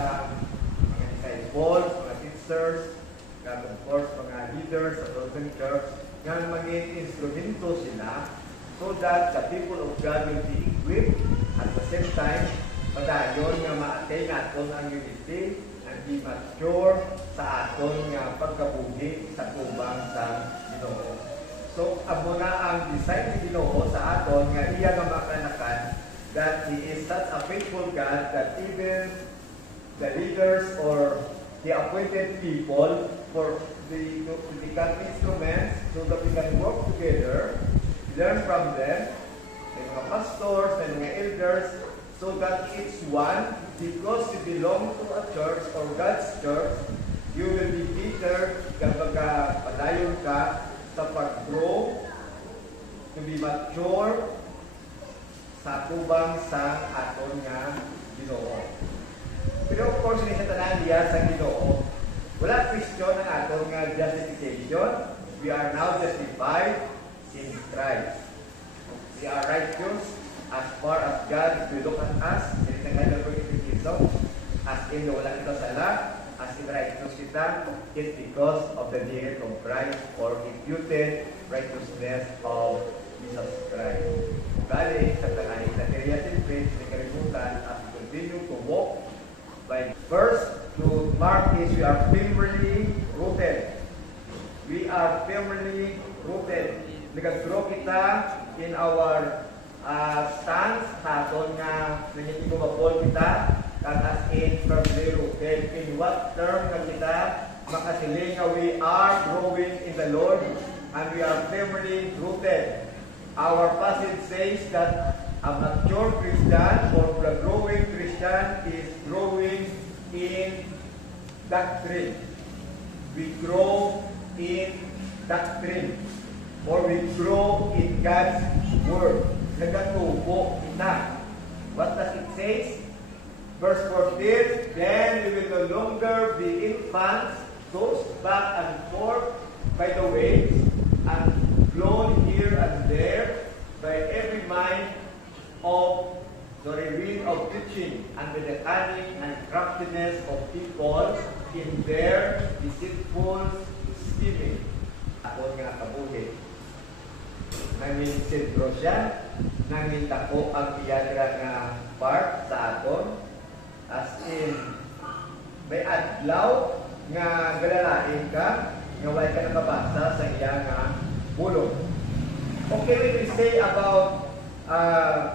sa mga disciples, mga teachers, and of course, mga leaders sa Philippine Church, nga maging instrumento sila so that the people of God will be equipped at the same time, padayon nga ma-attain natin ang unity and be mature sa aton nga pagkabuhi sa kubang sa Ginoo. So, amo na ang design ni Ginoo sa aton nga iya nga makanakan that He is such a faithful God that even the leaders or the appointed people for to become instruments so that we can work together, learn from them, the mga pastors and mga elders, so that each one, because you belong to a church or God's church, you will be better kapag padayon ka sa pag-grow, to be mature sa tubang sa aton nga Ginoo. Pero of course, ni sa tanan diya sa Ginoo, wala question ang aton nga justification. We are now justified in Christ. We are righteous as far as God will look at us. It is a kind of purification. As in, wala kita sala, as in righteous kita, it's because of the death of Christ or imputed righteousness of Jesus Christ. Bali, sa tanay, sa Teriatin faith, may kalimutan as we continue to walk by first to mark is we are firmly rooted. We are firmly rooted. Nag-grow kita in our stance, haton nga nangyayabol kita, as in firmly rooted. In what term nga kita makasiling nga we are growing in the Lord and we are firmly rooted. Our passage says that a mature Christian or a growing Christian is growing in doctrine. We grow in doctrine or we grow in God's Word. Nagatubo kita. What does it say? Verse 14, then we will no longer be infants, tossed back and forth by the waves and blown here and there by every wind of teaching and with the cunning and craftiness of people in their deceitful scheming. Ako nga kabuhi. Nangin sentro siya, nangin dako ang iyagra nga part sa aton, as in, may adlaw nga galalain ka, nga wala ka nakabasa sa iya nga bulong. Okay, when we say about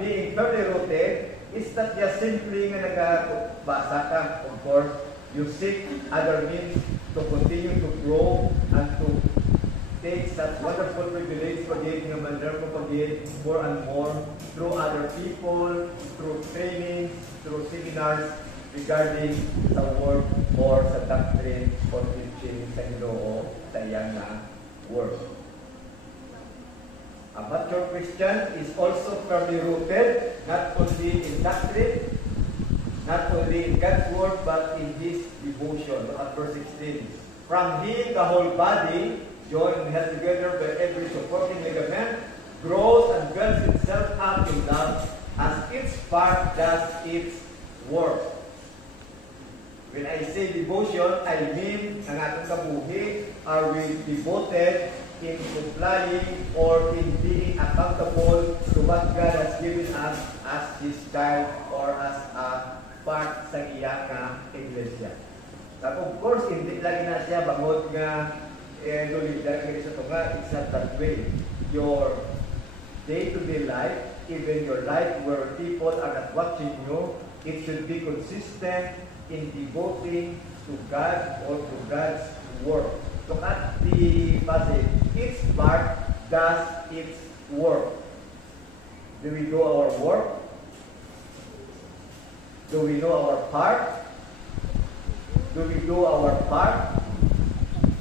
being firmly rooted, it's not just simply nga nagabasa ka. Of course, you seek other means to continue to grow and to take such wonderful privilege pagid nga man-learn mo pagid more and more through other people, through trainings, through seminars regarding sa word or sa doctrine or teaching sa Ginoo sa iyang word. A mature Christian is also firmly rooted, not only in doctrine, not only in God's word, but in His devotion. Look at verse 16. From Him, the whole body, joined and held together by every supporting ligament, grows and builds itself up in love, as each part does its work. When I say devotion, I mean ang atong kabuhi are we devoted in supplying or in being accountable to what God has given us as His child or as a part sa iyang iglesia. Of course, hindi lagi na siya bangod nga lulidar nga sa tunga. It's not that way. Your day-to-day life, even your life where people are not watching you, it should be consistent in devoting to God or to God's work. Look at the passage. Each part does its work. Do we do our work? Do we know our part? Do we do our part?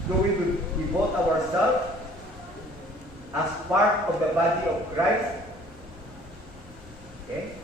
Do we devote ourselves as part of the body of Christ? Okay?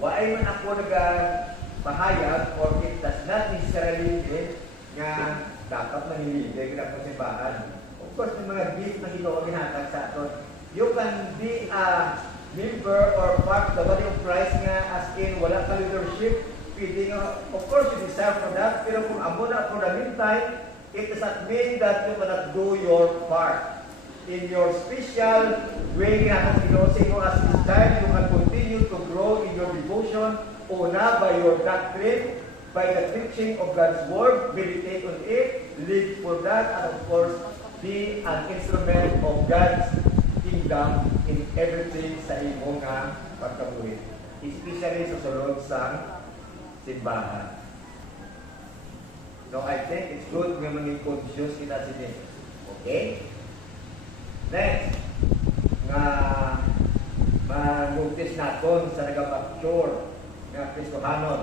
Why man ako nagpahayag or it does not necessarily mean nga dapat manililig na po simbahan. Of course, may mga gift na Ginoo ginhatag sa aton. You can be a member or part of the body of Christ nga as in wala ka leadership, feeding, of course you desire for that, pero kung amo na for the meantime, it does not mean that you cannot do your part. In your special way nga sa imo as his child, you can continue to grow in your devotion, una by your doctrine, by the preaching of God's Word, meditate on it, live for that, and of course, be an instrument of God's kingdom in everything sa imo nga pagkabuhi. Especially sa sulod sa simbahan. So I think it's good nga maging conscious kita sa din. Okay? Next, nga mag-notice natin sa nagamature nga Kristohanon.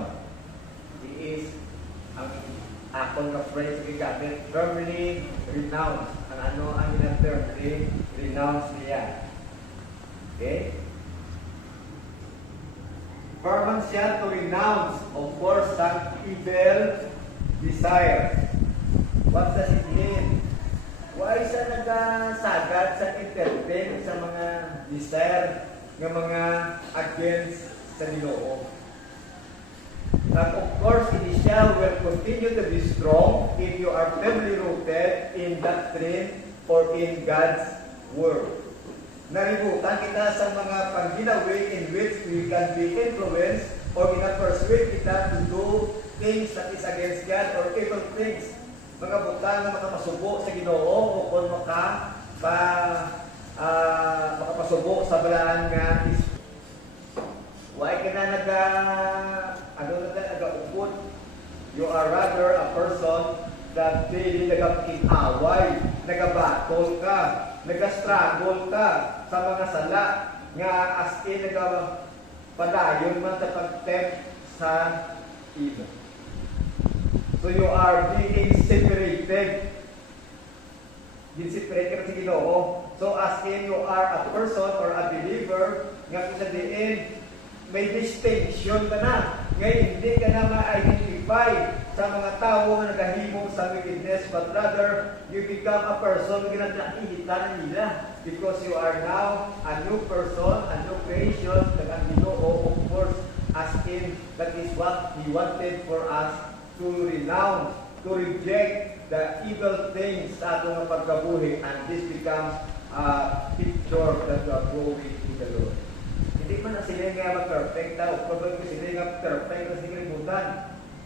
He is ang akon na phrase gigamit, firmly renounce. Ang ano ang firmly renounce niya. Okay? Firman siya to renounce, of course, some evil desires. What does it mean? Why siya nagasagad sa entertain sa mga desire ng mga against sa Ginoo? And of course, initial will continue to be strong if you are firmly rooted in doctrine or in God's Word. Naributan kita sa mga pangginawi in which we can be influenced or ina-persuade kita to do things that is against God or evil things. Mga butang na makapasubo sa Ginoo o kung makapasubo sa balaan nga is why ka na nag-upot? You are rather a person that daily nag-inaway, nag-battle ka, nag-struggle ka sa mga sala nga as in nag-padayon man sa pag-tempt sa imo. So you are being separated. Ginseparate ka sa Ginoo. So as in you are a person or a believer nga kung sa diin may distinction ka na. Ngayon, hindi ka na ma-identify sa mga tao na nagahimong sa wickedness, but rather, you become a person na nakikita nila because you are now a new person, a new creation, that ang Ginoo, of course, as in, that is what He wanted for us to renounce, to reject the evil things sa atong pagkabuhi, and this becomes a picture that we are growing in the Lord. Hindi man na sila nga mag-perfect o probably sila nga perfect na sila limutan.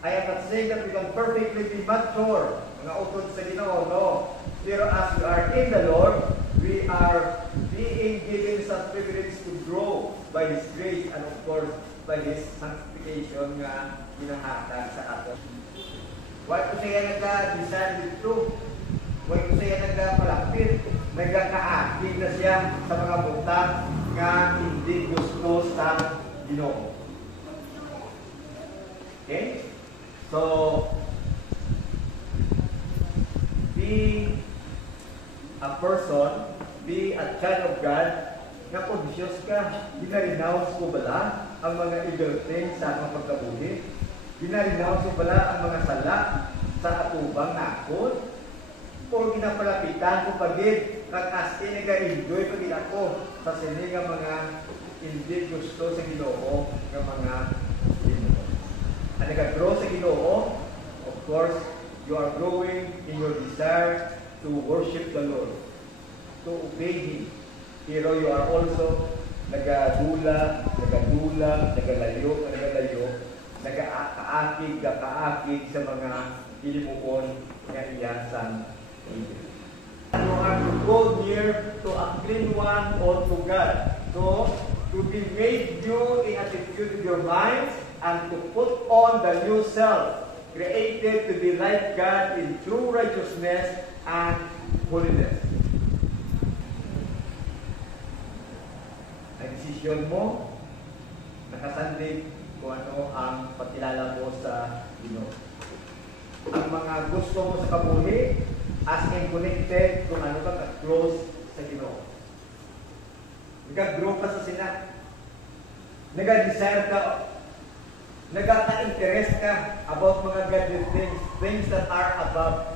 I am not saying that we can perfectly be mature, mga utod sa Ginoo, no. Pero as we are in the Lord, we are being given some privilege to grow by His grace and of course by His sanctification nga ginahatag sa aton. Why ko siya nagka-design dito? Why ko siya nagka-palapit? Nagkakaaging na siya sa mga butang nga hindi gusto sa Ginoo. Okay? So, be a person, be a child of God, na conscious ka, ginarenounce ko bala ang mga evil things sa mga pagkabuhi? Ginarenounce ko bala ang mga sala sa atubang nakon? O ginapalapitan ko pagid kag-as-in nag-enjoy pagid ako sa sini nga mga hindi gusto sa Ginoo nga mga Ginoo. Ang nag-grow sa Ginoo, of course, you are growing in your desire to worship the Lord, to obey Him. Pero you are also nagalayo, nag-kaakig sa mga ilimuon nga iyasan. You are to go near to a clean one or to God. So, to be made new in attitude of your mind and to put on the new self, created to be like God in true righteousness and holiness. Ang desisyon mo, nakasandig kung ano ang pagkilala mo sa Ginoo. Ang mga gusto mo sa kabuhi, as in connected kung ano ka ka-close sa Ginoo. Nag-grow ka sa sina. Nag-desire ka. Nagka-interest ka about mga godly things, things that are above,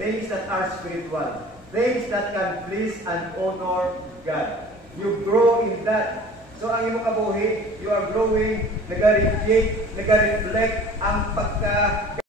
things that are spiritual, things that can please and honor God. You grow in that. So ang imong kabuhi, you are growing, nag-reflect ang pagka